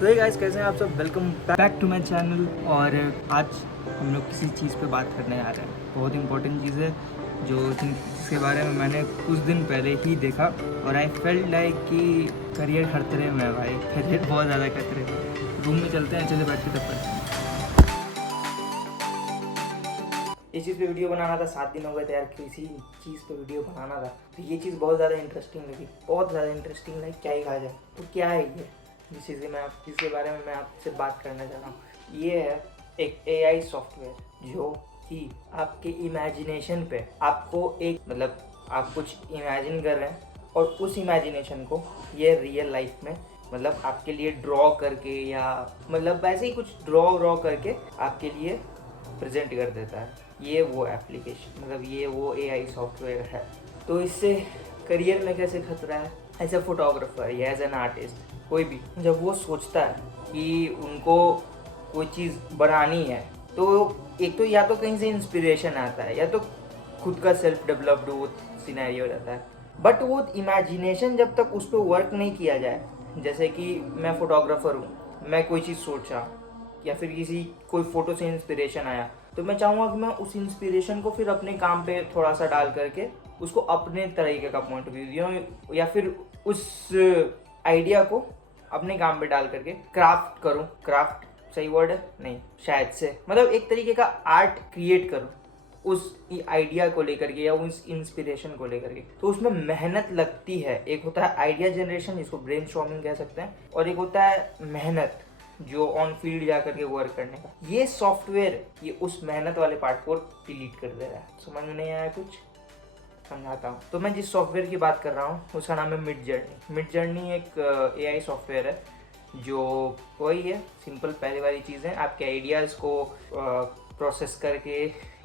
तो ये गाइस कैसे हैं आप सब, welcome back to my channel. और आज हम लोग किसी चीज़ पे बात करने आ रहे हैं, बहुत इंपॉर्टेंट चीज़ है जिसके बारे में मैंने कुछ दिन पहले ही देखा और आई फेल्ट लाइक कि करियर खतरे में है भाई, करियर बहुत ज़्यादा खतरे में। रूम में चलते हैं, चले बैठ के तब करते हैं। इस चीज़ पे वीडियो बनाना था, 7 दिन हो गए थे यार किसी चीज़ पे वीडियो बनाना था, तो ये चीज़ बहुत ज़्यादा इंटरेस्टिंग लगी, बहुत ज़्यादा इंटरेस्टिंग लगी। क्या ही कहा जाए, तो क्या है ये जिस चीज़ जिसके बारे में मैं आपसे बात करना चाह रहा हूँ। ये है एक AI सॉफ्टवेयर जो कि आपके इमेजिनेशन पे आपको एक मतलब आप कुछ इमेजिन कर रहे हैं और उस इमेजिनेशन को ये रियल लाइफ में मतलब आपके लिए ड्रॉ करके या मतलब वैसे ही कुछ ड्रॉ करके आपके लिए प्रेजेंट कर देता है। ये वो एप्लीकेशन मतलब ये वो AI सॉफ्टवेयर है। तो इससे करियर में कैसे खतरा है, एज ए फोटोग्राफर या एज एन आर्टिस्ट कोई भी जब वो सोचता है कि उनको कोई चीज़ बनानी है, तो एक तो या तो कहीं से इंस्पिरेशन आता है या तो खुद का सेल्फ डेवलप्ड वो सिनेरियो रहता है। बट वो इमेजिनेशन जब तक उस पर वर्क नहीं किया जाए, जैसे कि मैं फोटोग्राफर हूँ, मैं कोई चीज़ सोचा या फिर कोई फ़ोटो से इंस्पिरेशन आया, तो मैं चाहूँगा कि मैं उस इंस्पिरेशन को फिर अपने काम पे थोड़ा सा डाल करके उसको अपने तरीके का पॉइंट ऑफ व्यू दूँ या फिर उस आइडिया को अपने काम पे डाल करके क्राफ्ट करूँ। क्राफ्ट सही वर्ड है नहीं शायद से, मतलब एक तरीके का आर्ट क्रिएट करूँ उस आइडिया को लेकर के या उस इंस्पिरेशन को लेकर के। तो उसमें मेहनत लगती है। एक होता है आइडिया जनरेशन, जिसको ब्रेनस्टॉर्मिंग कह सकते हैं, और एक होता है मेहनत जो ऑन फील्ड जा करके वर्क करने का। ये सॉफ्टवेयर ये उस मेहनत वाले पार्ट को डिलीट कर दे रहा है। समझ में नहीं आया कुछ, समझाता हूँ। तो मैं जिस सॉफ्टवेयर की बात कर रहा हूँ उसका नाम है मिडजर्नी। मिडजर्नी एक AI सॉफ्टवेयर है जो वही है, सिंपल पहले वाली चीज़ है, आपके आइडियाज़ को प्रोसेस करके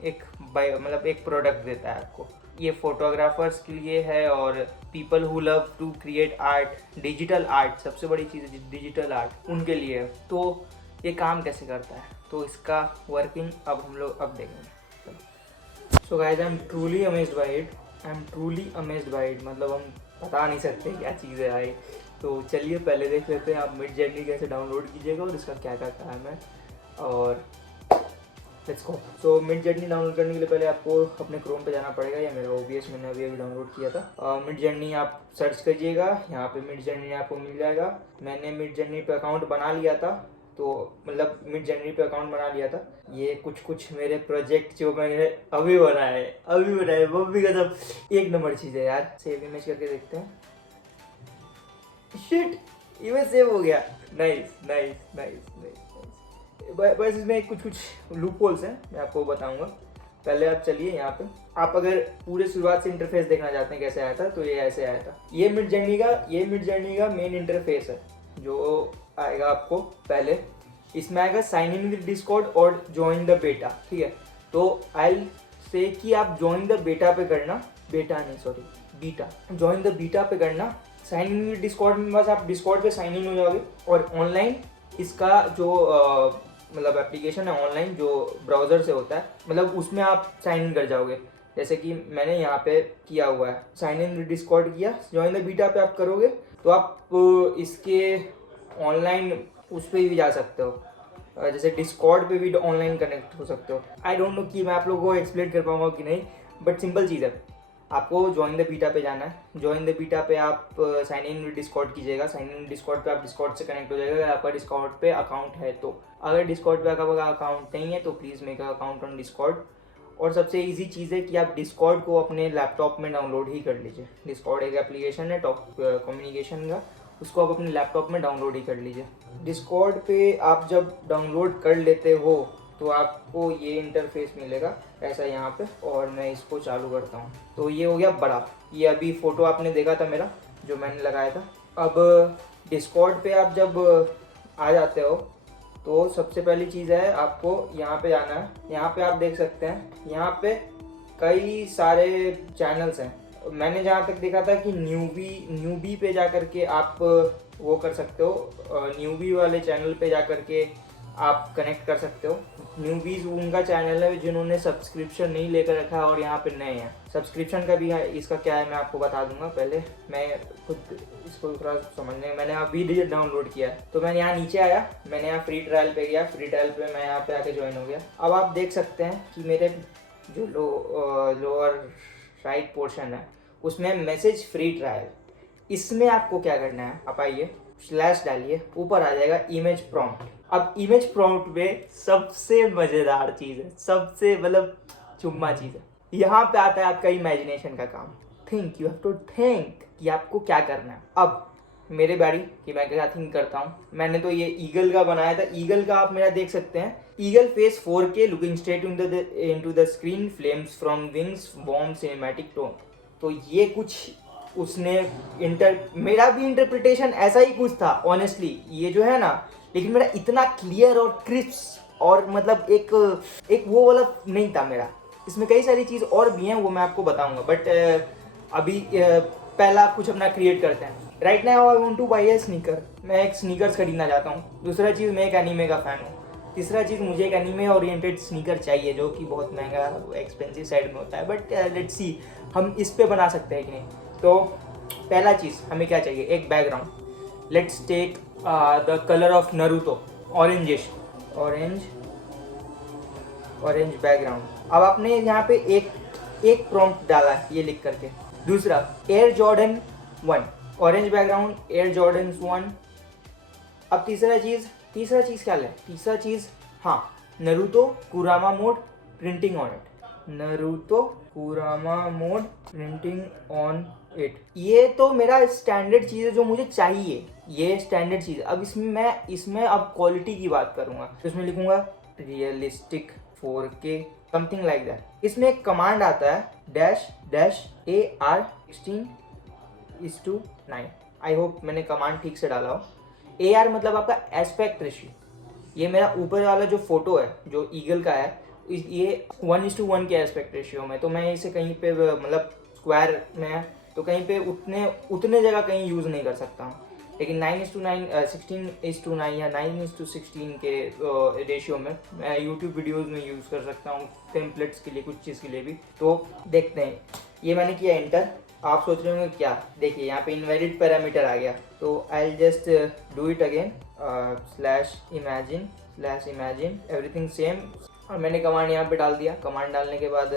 एक मतलब एक प्रोडक्ट देता है आपको। ये फोटोग्राफर्स के लिए है और people who love to create art, digital art, सबसे बड़ी चीज़ है डिजिटल आर्ट, उनके लिए है। तो ये काम कैसे करता है, तो इसका वर्किंग अब हम लोग अब देखेंगे। So guys I am truly amazed bye it, मतलब हम बता नहीं सकते क्या चीज़ है भाई। तो चलिए पहले देख लेते हैं आप मिडजर्नी कैसे डाउनलोड कीजिएगा और इसका क्या क्या काम है, और let's go. So Midjourney download करने के लिए पहले आपको अपने क्रोम पे जाना पड़ेगा, या मेरा OBS मैंने अभी डाउनलोड किया था। मिडजर्नी आप सर्च करिएगा, यहाँ पे मिडजर्नी आपको मिल जाएगा। मैंने मिडजर्नी पे अकाउंट बना लिया था, तो मतलब मिडजर्नी पे अकाउंट बना लिया था। ये कुछ मेरे प्रोजेक्ट जो मैंने अभी बनाए वो भी मतलब एक नंबर चीज़ है यार। सेव इमेज करके देखते हैं। शिट, इमेज सेव हो गया। नाइस। बस इसमें कुछ लूप होल्स हैं, मैं आपको बताऊंगा। पहले आप चलिए यहाँ पे, आप अगर पूरे शुरुआत से इंटरफेस देखना चाहते हैं कैसे आया था, तो ये ऐसे आया था। ये मिडजर्नी का मेन इंटरफेस है जो आएगा आपको। पहले इसमें आएगा साइन इन विद डिस्कॉर्ड और ज्वाइन द बेटा, ठीक है। तो आई से कि आप ज्वाइन द बेटा पे करना, बीटा, ज्वाइन द बीटा पे करना। साइन इन विद डिस्कॉर्ड में बस आप डिस्कॉर्ड पे साइन इन हो जाओगे और ऑनलाइन इसका जो मतलब एप्लीकेशन है ऑनलाइन जो ब्राउज़र से होता है, मतलब उसमें आप साइन इन कर जाओगे। जैसे कि मैंने यहाँ पे किया हुआ है, साइन इन विद डिस्कॉर्ड किया, ज्वाइन द बीटा पे आप करोगे तो आप इसके ऑनलाइन उस पर भी जा सकते हो, जैसे डिस्कॉर्ड पे भी ऑनलाइन कनेक्ट हो सकते हो। आई डोंट नो कि मैं आप लोगों को एक्सप्लेन कर पाऊंगा कि नहीं, बट सिंपल चीज़ है। आपको ज्वाइन द बीटा पे जाना है, ज्वाइन द बीटा पे आप साइन इन विद डिस्कॉर्ड कीजिएगा। साइन इन डिस्कॉर्ड पे आप डिस्कॉर्ड से कनेक्ट हो जाएगा अगर आपका डिस्कॉर्ड पे अकाउंट है तो। अगर डिस्कॉर्ड पे आपका अकाउंट नहीं है तो please make account on Discord. और सबसे इजी चीज़ है कि आप डिस्कॉर्ड को अपने लैपटॉप में डाउनलोड ही कर लीजिए। डिस्कॉर्ड एक एप्लीकेशन है टॉक कम्युनिकेशन का, उसको आप अपने लैपटॉप में डाउनलोड ही कर लीजिए। डिस्कॉर्ड पे आप जब डाउनलोड कर लेते हो तो आपको ये इंटरफेस मिलेगा ऐसा यहाँ पे, और मैं इसको चालू करता हूँ तो ये हो गया बड़ा। ये अभी फ़ोटो आपने देखा था मेरा जो मैंने लगाया था। अब डिस्कॉर्ड पे आप जब आ जाते हो तो सबसे पहली चीज़ है आपको यहाँ पे जाना है। यहाँ पे आप देख सकते हैं, यहाँ पे कई सारे चैनल्स हैं। मैंने जहाँ तक देखा था कि न्यूबी पे जा कर के आप वो कर सकते हो, न्यूबी वाले चैनल पे जा कर के आप कनेक्ट कर सकते हो। न्यूबीज उनका चैनल है जिन्होंने सब्सक्रिप्शन नहीं लेकर रखा है और यहाँ पे नए हैं। सब्सक्रिप्शन का भी है, इसका क्या है मैं आपको बता दूंगा। पहले मैं खुद इसको थोड़ा समझने, मैंने अभी डाउनलोड किया है। तो मैं यहाँ नीचे आया, मैंने यहाँ फ्री ट्रायल पे गया, फ्री ट्रायल पे मैं यहाँ पे आके ज्वाइन हो गया। अब आप देख सकते हैं कि मेरे जो लोअर राइट पोर्शन है उसमें मैसेज फ्री ट्रायल, इसमें आपको क्या करना है, आप आइए स्लैश डालिए, ऊपर आ जाएगा इमेज प्रॉम्प्ट। अब इमेज प्रॉम्प्ट में सबसे मजेदार चीज है, सबसे मतलब चुम्मा चीज है, यहाँ पे आता है आपका इमेजिनेशन का काम। Think, you have to think कि आपको क्या करना है। अब मेरे बारी कि मैं क्या थिंक करता हूँ। मैंने तो ये ईगल का बनाया था। ईगल का आप मेरा देख सकते हैं, eagle face 4K looking straight into the screen, flames from wings, warm cinematic tone. तो ये कुछ उसने मेरा भी इंटरप्रिटेशन ऐसा ही कुछ था ऑनेस्टली, ये जो है ना, लेकिन मेरा इतना क्लियर और क्रिस्प और मतलब एक वो वाला नहीं था मेरा। इसमें कई सारी चीज़ और भी हैं, वो मैं आपको बताऊंगा। बट अभी पहला कुछ अपना क्रिएट करते हैं। Right now I want two by A sneaker. मैं एक स्नीकर्स खरीदना चाहता हूँ। दूसरा चीज़, मैं एक एनीमे का फ़ैन हूँ। तीसरा चीज़, मुझे एक एनीमे ओरिएंटेड स्नीकर चाहिए जो कि बहुत महंगा एक्सपेंसिव साइड में होता है। बट लेट्स सी हम इस पे बना सकते हैं कि नहीं। तो पहला चीज़ हमें क्या चाहिए, एक background. Let's take the colour of Naruto, orangish, orange background. अब आपने यहाँ पे एक प्रॉम्प्ट डाला ये लिख करके। दूसरा, air Jordan 1, orange background, air Jordan 1। अब तीसरा चीज़ क्या है? तीसरा चीज़, हाँ, नरूतो कुरामा मोड प्रिंटिंग ऑन इट, नरूतो कुरामा मोड प्रिंटिंग ऑन इट। ये तो मेरा स्टैंडर्ड चीज़ है जो मुझे चाहिए, ये स्टैंडर्ड चीज़। अब इसमें अब क्वालिटी की बात करूँगा तो इसमें लिखूँगा realistic 4K something like that. इसमें एक कमांड आता है AR16:9। आई होप मैंने कमांड ठीक से डाला हो। AR मतलब आपका एस्पेक्ट रेशियो। ये मेरा ऊपर वाला जो फोटो है जो ईगल का है, ये 1:1 के एस्पेक्ट रेशियो में। तो मैं इसे कहीं पे मतलब स्क्वायर में है तो कहीं पे उतने जगह कहीं यूज़ नहीं कर सकता हूँ। लेकिन 9:9, 16:9 या 9:16 के रेशियो में मैं यूट्यूब वीडियोस में यूज़ कर सकता हूँ, टेम्पलेट्स के लिए, कुछ चीज़ के लिए भी। तो देखते हैं, ये मैंने किया एंटर। आप सोच रहे होंगे क्या, देखिए यहाँ पे इनवैलिड पैरामीटर आ गया। तो I will just do it again, /imagine everything same. और मैंने कमांड यहाँ पे डाल दिया। कमांड डालने के बाद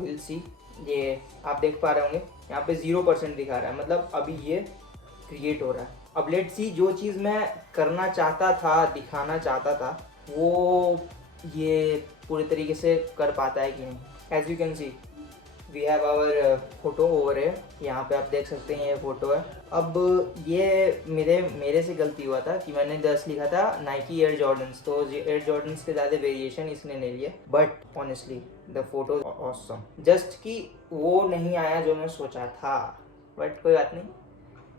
विल सी, ये आप देख पा रहे होंगे यहाँ पे 0% दिखा रहा है, मतलब अभी ये क्रिएट हो रहा है। अब लेट्स सी, जो चीज़ मैं करना चाहता था, दिखाना चाहता था, वो ये पूरे तरीके से कर पाता है कि नहीं। As you can see we have our photo over है, यहाँ पे आप देख सकते हैं ये फोटो है। अब ये मेरे से गलती हुआ था कि मैंने 10 लिखा था नाइकी एयर जॉर्डन्स, तो एयर जॉर्डन्स के ज़्यादा वेरिएशन इसने नहीं लिए। But honestly the photo awesome, just कि वो नहीं आया जो मैं सोचा था, बट कोई बात नहीं।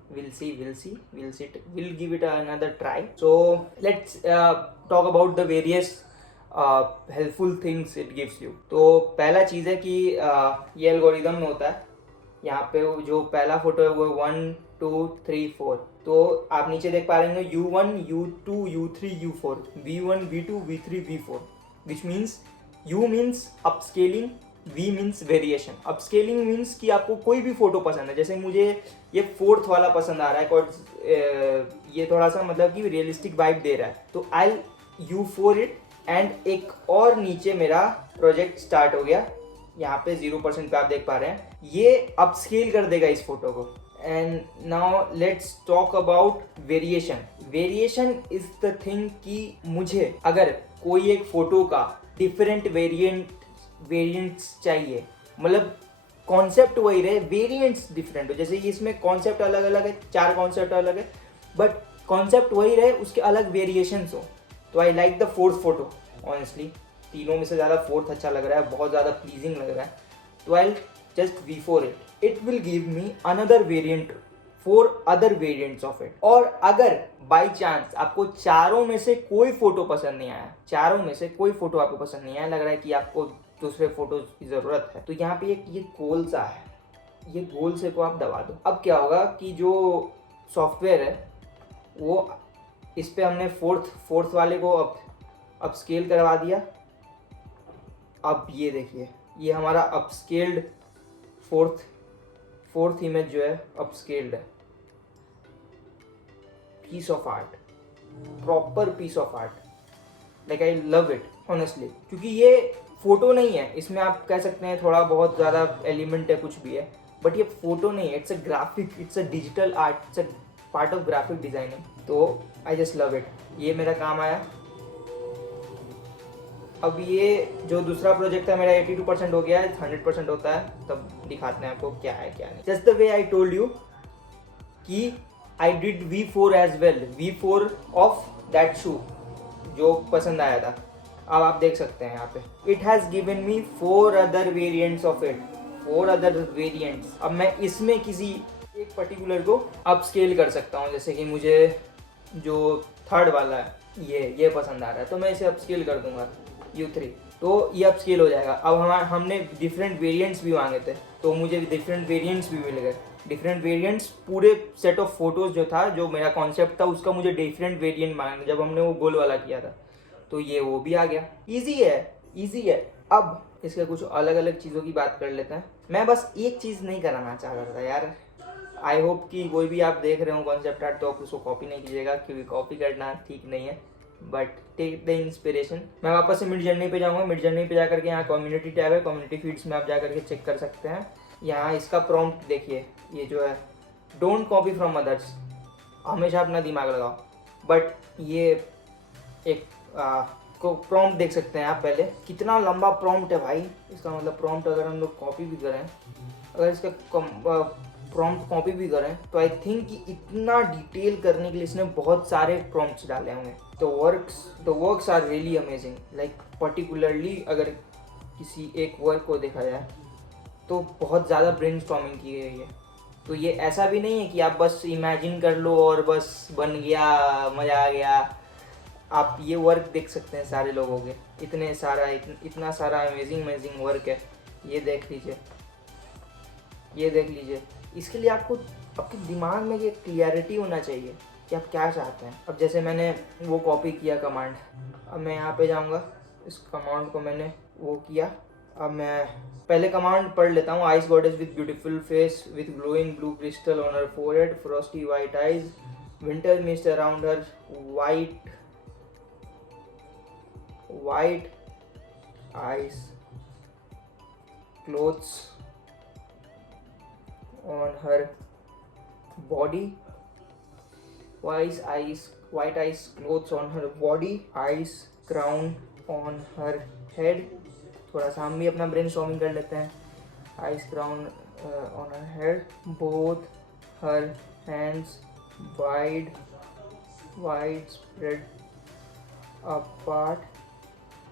We'll give it another try. So let's talk about the various helpful things it gives you. तो पहला चीज़ है कि ये एल्गोरिदम में होता है। यहाँ पे जो पहला फोटो है वो 1 2 3 4। तो आप नीचे देख पा रहे हैं U1 U2 U3 U4, V1 V2 V3 V4, which means U means upscaling, V means variation. Upscaling means कि आपको कोई भी फोटो पसंद है, जैसे मुझे ये 4th वाला पसंद आ रहा है, ये थोड़ा सा मतलब कि रियलिस्टिक वाइब दे रहा है, तो आई U4 इट। एंड एक और नीचे मेरा प्रोजेक्ट स्टार्ट हो गया, यहाँ पे 0% पे आप देख पा रहे हैं, ये अपस्केल कर देगा इस फोटो को। And now let's talk about variation. Variation is the thing कि मुझे अगर कोई एक फोटो का डिफरेंट वेरिएंट्स चाहिए, मतलब कॉन्सेप्ट वही रहे, वेरिएंट्स डिफरेंट हो। जैसे इसमें कॉन्सेप्ट अलग अलग है, 4 कॉन्सेप्ट अलग है, बट कॉन्सेप्ट वही रहे, उसके अलग वेरिएशंस हो। तो I like the 4th photo honestly. तीनों में से ज़्यादा 4th अच्छा लग रहा है, बहुत ज़्यादा प्लीजिंग लग रहा है। तो I just V4 it. It will give me another variant, 4 other variants of it. और अगर बाई चांस आपको चारों में से कोई फोटो पसंद नहीं आया, चारों में से कोई फोटो आपको पसंद नहीं आया, लग रहा है कि आपको दूसरे फोटोज की ज़रूरत है, तो यहाँ पे एक ये गोल सा है, ये गोल से को आप दबा दो। अब क्या होगा कि जो सॉफ्टवेयर है वो इस पे हमने फोर्थ वाले को अप स्केल करवा दिया। अब ये देखिए, ये हमारा अपस्केल्ड फोर्थ इमेज जो है अपस्केल्ड है। Piece of art, proper piece of art, like I love it honestly. क्योंकि ये फोटो नहीं है, इसमें आप कह सकते हैं थोड़ा बहुत ज़्यादा एलिमेंट है, कुछ भी है, बट ये फोटो नहीं है, it's a graphic, it's a digital art, it's a part of graphic designing. तो आई जस्ट लव इट, ये मेरा काम आया। अब ये जो दूसरा प्रोजेक्ट है मेरा 82% हो गया है, 100% होता है तब दिखाते हैं आपको क्या है क्या नहीं। Just the way I told you कि I did V4 as well, V4 of that shoe जो पसंद आया था। अब आप देख सकते हैं यहाँ पे it has given me 4 other variants of it, 4 other variants. अब मैं इसमें किसी एक पर्टिकुलर को अप स्केल कर सकता हूँ, जैसे कि मुझे जो थर्ड वाला है ये पसंद आ रहा है तो मैं इसे अप स्केल कर दूंगा U3, तो ये अप स्केल हो जाएगा। अब हमने डिफरेंट वेरिएंट्स भी मांगे थे तो मुझे डिफरेंट वेरिएंट्स भी मिल गए। डिफरेंट वेरिएंट्स, पूरे सेट ऑफ फोटोज़ जो था, जो मेरा कॉन्सेप्ट था उसका मुझे डिफरेंट वेरिएंट मांगे जब हमने वो गोल वाला किया था, तो ये वो भी आ गया। ईजी है। अब इसके कुछ अलग अलग चीज़ों की बात कर लेते हैं। मैं बस एक चीज़ नहीं कराना चाह रहा था यार, आई होप कि कोई भी आप देख रहे हो कॉन्सेप्ट आर्ट तो आप उसको कॉपी नहीं कीजिएगा, क्योंकि कॉपी करना ठीक नहीं है, बट टेक द इंस्पिरेशन। मैं वापस से मिड जर्नी पे जाऊँगा। मिड जर्नी पे जा करके यहाँ कम्युनिटी टैब है, कम्युनिटी फीड्स में आप जा करके चेक कर सकते हैं। यहाँ इसका प्रॉम्प्ट देखिए, ये जो है डोंट कॉपी फ्रॉम अदर्स, हमेशा अपना दिमाग लगाओ। बट ये एक को प्रॉम्प्ट देख सकते हैं आप, पहले कितना लंबा प्रॉम्प्ट है भाई। इसका मतलब प्रॉम्प्ट अगर हम लोग कॉपी भी करें, अगर इसका प्रॉम्प्ट कॉपी भी करें तो आई थिंक कि इतना डिटेल करने के लिए इसने बहुत सारे प्रॉम्प्ट्स डाले होंगे। The works are really amazing, like particularly अगर किसी एक वर्क को देखा जाए तो बहुत ज़्यादा ब्रेनस्टॉर्मिंग की गई है। तो ये ऐसा भी नहीं है कि आप बस इमेजिन कर लो और बस बन गया, मज़ा आ गया। आप ये वर्क देख सकते हैं सारे लोगों के, इतना सारा अमेजिंग वर्क है। ये देख लीजिए। इसके लिए आपको आपके दिमाग में ये क्लियरिटी होना चाहिए कि आप क्या चाहते हैं। अब जैसे मैंने वो कॉपी किया कमांड, अब मैं यहाँ पे जाऊँगा, इस कमांड को मैंने वो किया। अब मैं पहले कमांड पढ़ लेता हूँ। Ice goddess with beautiful face with glowing blue crystal on her forehead, Frosty white eyes, winter mist around her, white eyes, clothes on her body, white eyes, clothes on her body, eyes, crown on her head। थोड़ा सा हम भी अपना brainstorming कर लेते हैं। eyes, crown on her head, both her hands wide spread apart।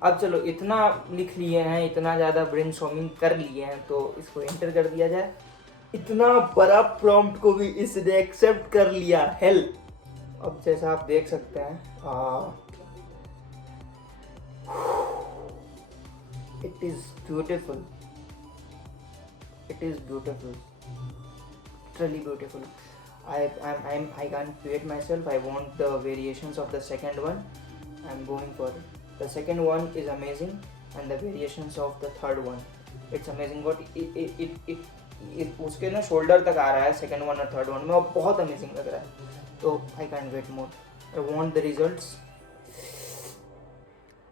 अब चलो इतना लिख लिए हैं, इतना ज़्यादा ब्रेनस्टॉर्मिंग कर लिए हैं, तो इसको एंटर कर दिया जाए। इतना बड़ा प्रॉम्प्ट को भी इसने एक्सेप्ट कर लिया, हेल। अब जैसा आप देख सकते हैं, it is beautiful, truly beautiful। I can't wait myself। I want the variations of the second one। I'm going for it। The second one is amazing and the variations of the third one, it's amazing। What it उसके ना shoulder तक आ रहा है second one और third one में, और बहुत amazing लग रहा है। तो I can't wait more। I want the results।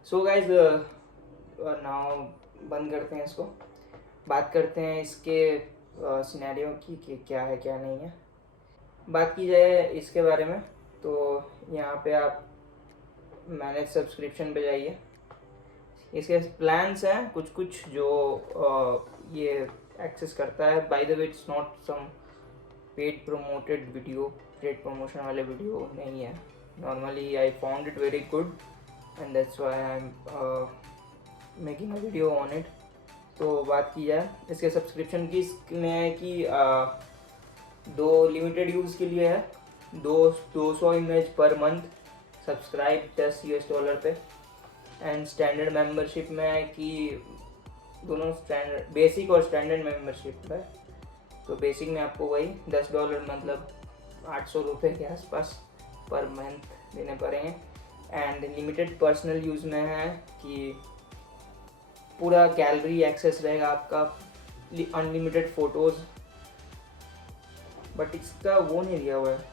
So guys, now बंद करते हैं इसको, बात करते हैं इसके सिनेरियो की कि क्या है क्या नहीं है। बात की जाए इसके बारे में तो यहाँ पे आप मैनेज सब्सक्रिप्शन पे जाइए। इसके प्लान्स हैं कुछ जो ये एक्सेस करता है। By the way it's not some paid promoted video, paid promotion वाले वीडियो नहीं है। Normally I found it very good and that's why I am making a video on it. तो बात की जाए इसके सब्सक्रिप्शन की, इसमें कि 2 लिमिटेड यूज़ के लिए है, 200 इमेज पर मंथ, सब्सक्राइब $10 पे। एंड स्टैंडर्ड मेंबरशिप में है कि दोनों स्टैंडर्ड, बेसिक और स्टैंडर्ड मेंबरशिप है। तो बेसिक में आपको वही $10, मतलब 800 रुपये के आसपास पर मंथ देने पड़ेंगे। एंड लिमिटेड पर्सनल यूज़ में है कि पूरा गैलरी एक्सेस रहेगा आपका, अनलिमिटेड फ़ोटोज़, बट इसका वो नहीं दिया हुआ है,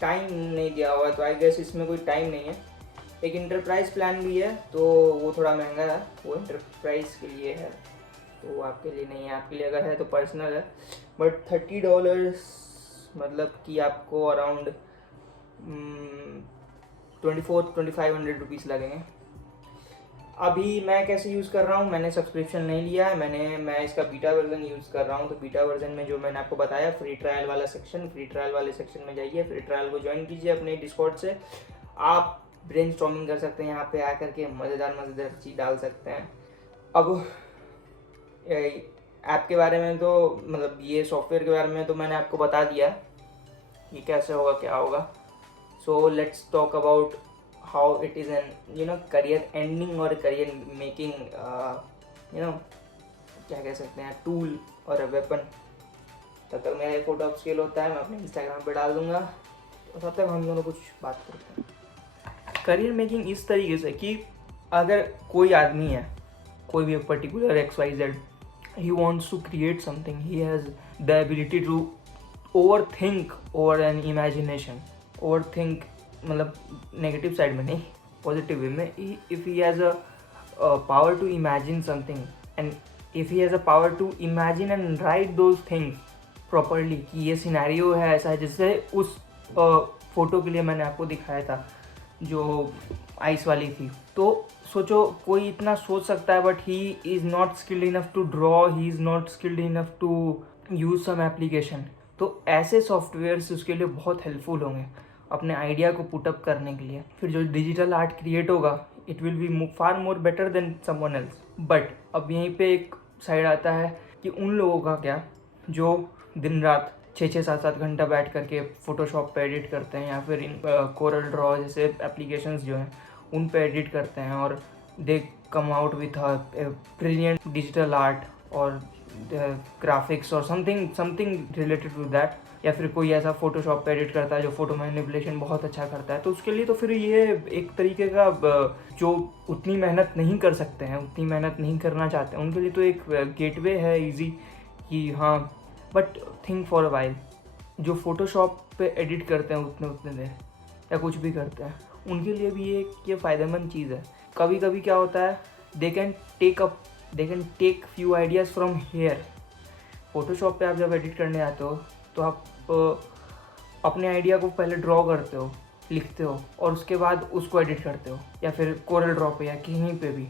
टाइम नहीं दिया हुआ है, तो आई गेस इसमें कोई टाइम नहीं है। एक इंटरप्राइज प्लान भी है, तो वो थोड़ा महंगा है, वो इंटरप्राइज के लिए है, तो आपके लिए नहीं है। आपके लिए अगर है तो पर्सनल है, बट $30 मतलब कि आपको अराउंड 2400-2500 रुपीज़ लगेंगे। अभी मैं कैसे यूज़ कर रहा हूँ, मैंने सब्सक्रिप्शन नहीं लिया है, मैं इसका बीटा वर्जन यूज़ कर रहा हूँ। तो बीटा वर्जन में जो मैंने आपको बताया, फ्री ट्रायल वाला सेक्शन, फ्री ट्रायल वाले सेक्शन में जाइए, फ्री ट्रायल को ज्वाइन कीजिए अपने डिस्कॉर्ड से। आप ब्रेनस्टॉर्मिंग कर सकते हैं यहाँ पे आकर के, मज़ेदार चीज़ डाल सकते हैं। अब ऐप के बारे में तो मतलब ये सॉफ्टवेयर के बारे में तो मैंने आपको बता दिया ये कैसे होगा, क्या होगा। So let's talk about how it is an career ending और करियर मेकिंग क्या कह सकते हैं, टूल और वेपन। तब तक मेरा फोटो अपस्केल होता है, मैं अपने इंस्टाग्राम पे डाल दूंगा, तो तब तक हम दोनों कुछ बात करते हैं। करियर मेकिंग इस तरीके से कि अगर कोई आदमी है, कोई भी particular XYZ, he wants to create something, he has the ability to overthink over an imagination, overthink मतलब नेगेटिव साइड में नहीं, पॉजिटिव वे में। If he has a power to imagine something, and if he has a power to imagine and write those things properly, कि ये scenario है ऐसा है, जैसे उस फोटो के लिए मैंने आपको दिखाया था जो आइस वाली थी। तो सोचो कोई इतना सोच सकता है, but he is not skilled enough to draw, he is not skilled enough to use some application. तो ऐसे सॉफ्टवेयर्स उसके लिए बहुत हेल्पफुल होंगे अपने आइडिया को पुटअप करने के लिए। फिर जो डिजिटल आर्ट क्रिएट होगा, it will be far more better than someone else. But अब यहीं पे एक साइड आता है कि उन लोगों का क्या, जो दिन रात 6-7 घंटा बैठ करके फ़ोटोशॉप पे एडिट करते हैं, या फिर इन कोरल ड्रॉ जैसे एप्लीकेशंस जो हैं उन पे एडिट करते हैं, और they come out with a brilliant digital art और ग्राफिक्स और समथिंग रिलेटेड टू दैट। या फिर कोई ऐसा फोटोशॉप पे एडिट करता है जो फोटो मैनिपुलेशन बहुत अच्छा करता है, तो उसके लिए तो फिर ये एक तरीके का, जो उतनी मेहनत नहीं कर सकते हैं, उतनी मेहनत नहीं करना चाहते हैं, उनके लिए तो एक गेटवे है इजी कि हाँ। But think for a while, जो फोटोशॉप पे एडिट करते हैं उतने देर या कुछ भी करते हैं, उनके लिए भी ये फ़ायदेमंद चीज़ है। कभी कभी क्या होता है, they can take few ideas from here. Photoshop पे आप जब एडिट करने आते हो तो आप अपने आइडिया को पहले ड्रॉ करते हो, लिखते हो, और उसके बाद उसको एडिट करते हो, या फिर कोरल ड्रॉ पे या कहीं पे भी।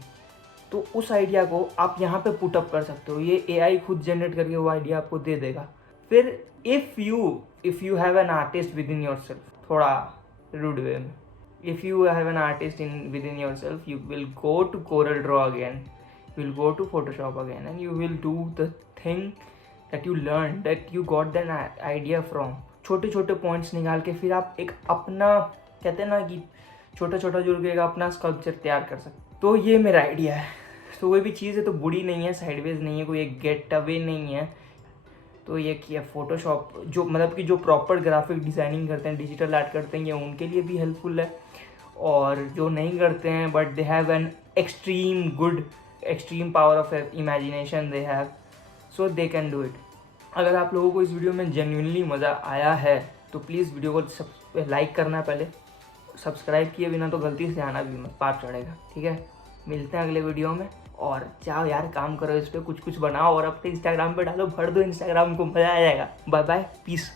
तो उस आइडिया को आप यहाँ पे पुटअप कर सकते हो, ये AI खुद जनरेट करके वो आइडिया आपको दे देगा। फिर if you have an artist within yourself, थोड़ा रूड वे में, if you have an artist within yourself, you will go to Corel draw again, you will go to Photoshop again, and you will do the thing that you learned, that you got that idea from। छोटे छोटे points निकाल के फिर आप एक अपना, कहते हैं ना कि छोटा छोटा जुड़ के अपना स्कल्पचर तैयार कर सकते। तो ये मेरा आइडिया है। तो कोई भी चीज़ है तो बुरी नहीं है, साइडवेज नहीं है, कोई एक गेट अवे नहीं है। तो ये किया फोटोशॉप, जो मतलब कि जो प्रॉपर ग्राफिक डिज़ाइनिंग करते हैं, डिजिटल आर्ट करते हैं, ये उनके लिए भी हेल्पफुल है। और जो नहीं करते हैं but they have an extreme power of imagination they have, so they can do it. अगर आप लोगों को इस वीडियो में जेन्युइनली मज़ा आया है तो प्लीज़ वीडियो को लाइक करना, पहले सब्सक्राइब किए बिना तो गलती से आना भी मत, पाप चढ़ेगा। ठीक है, मिलते हैं अगले वीडियो में। और जाओ यार, काम करो इस पर, कुछ बनाओ और अपने इंस्टाग्राम पे डालो, भर दो इंस्टाग्राम को, मज़ा आ जाएगा। Bye bye, piece.